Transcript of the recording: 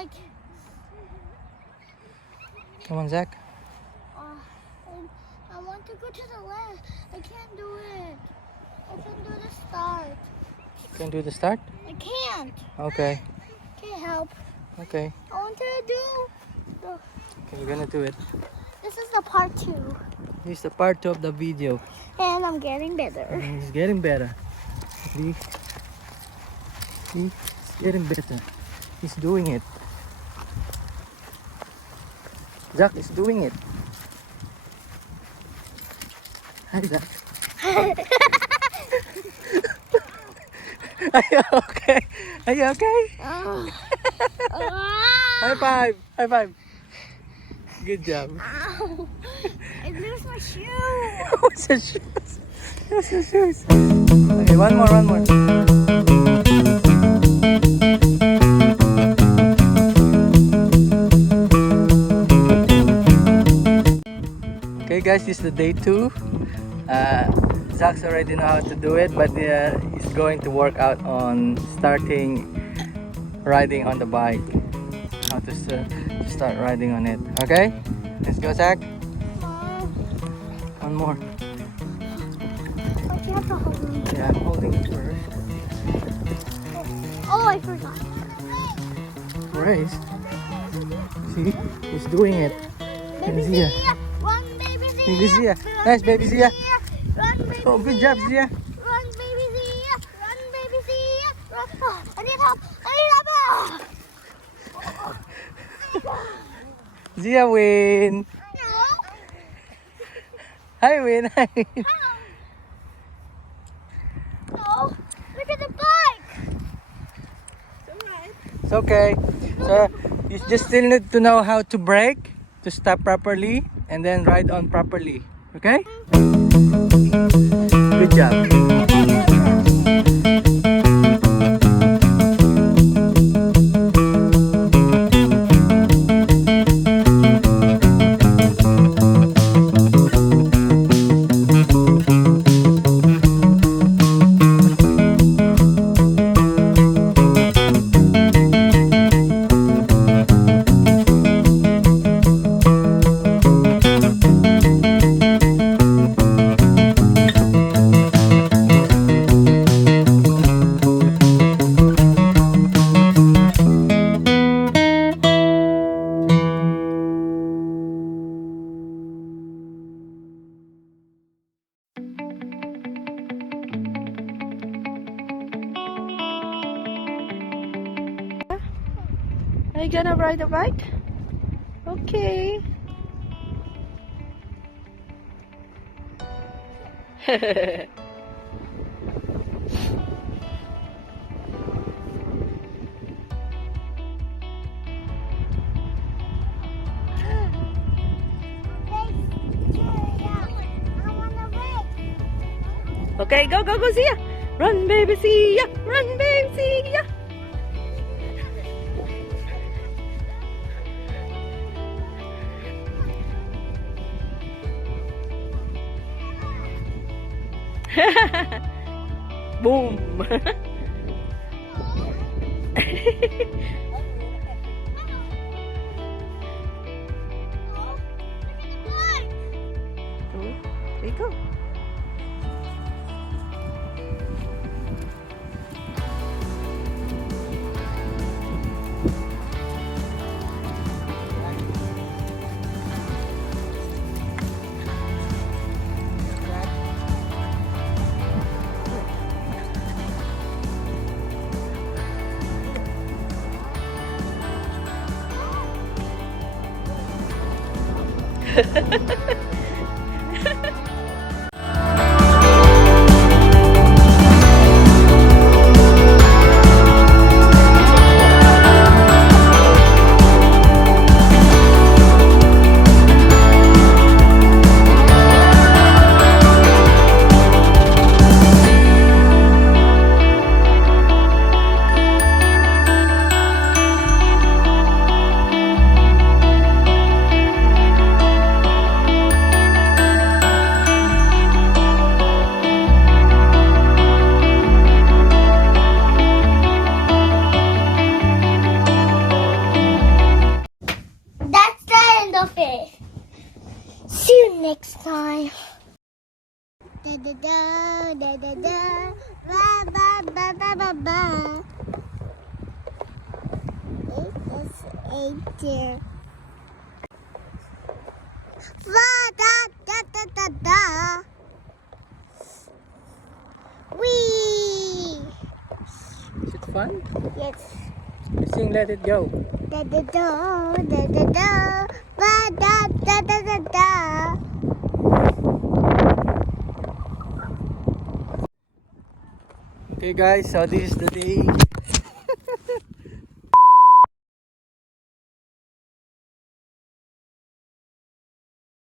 bike. Come on, Zach. I want to go to the left. I can't do it. I can do the start. Can do the start? I can't. Okay. Can't help. Okay. I want to do. Okay, we're gonna do it. This is the part 2. Here's the part 2 of the video. And I'm getting better. And he's getting better. See? See? He's getting better. He's doing it. Zach is doing it. Hi, Zach. Are you okay? Are you okay? High five! High five! Good job. Ow. I lose my shoe. What's the shoes? What's the shoes? Okay, one more, one more. Okay guys, this is the day 2. Zach's already know how to do it, but he's going to work out on starting riding on the bike. How to start riding on it. Okay? Let's go, Zach. One more. But you have to hold me. Yeah, I'm holding it first. Oh, I forgot. Race. See? He's doing it. Baby Zia. Zia. Run, baby Zia. Baby Zia. Nice, baby Zia. Run, baby Oh, good job, Zia. Run, baby Zia. Run, baby Zia. Run. Oh, I need help. I need help. Zia win. No. Hi, win. Hi, win. No. Look at the bike. It's okay. So you just still need to know how to brake, to stop properly, and then ride on properly. Okay? Good job. Are you gonna ride a bike? Okay. Okay, go, go, go, Zia! Run, baby, Zia! Run, baby, Zia! Boom! Two, three, go! da da da, ba ba ba ba ba ba. It's eight. Va da da da da da. Wee. Is it fun? Yes. Sing Let It Go. Da da da da da da, ba da da da da da. Okay guys, so this is the day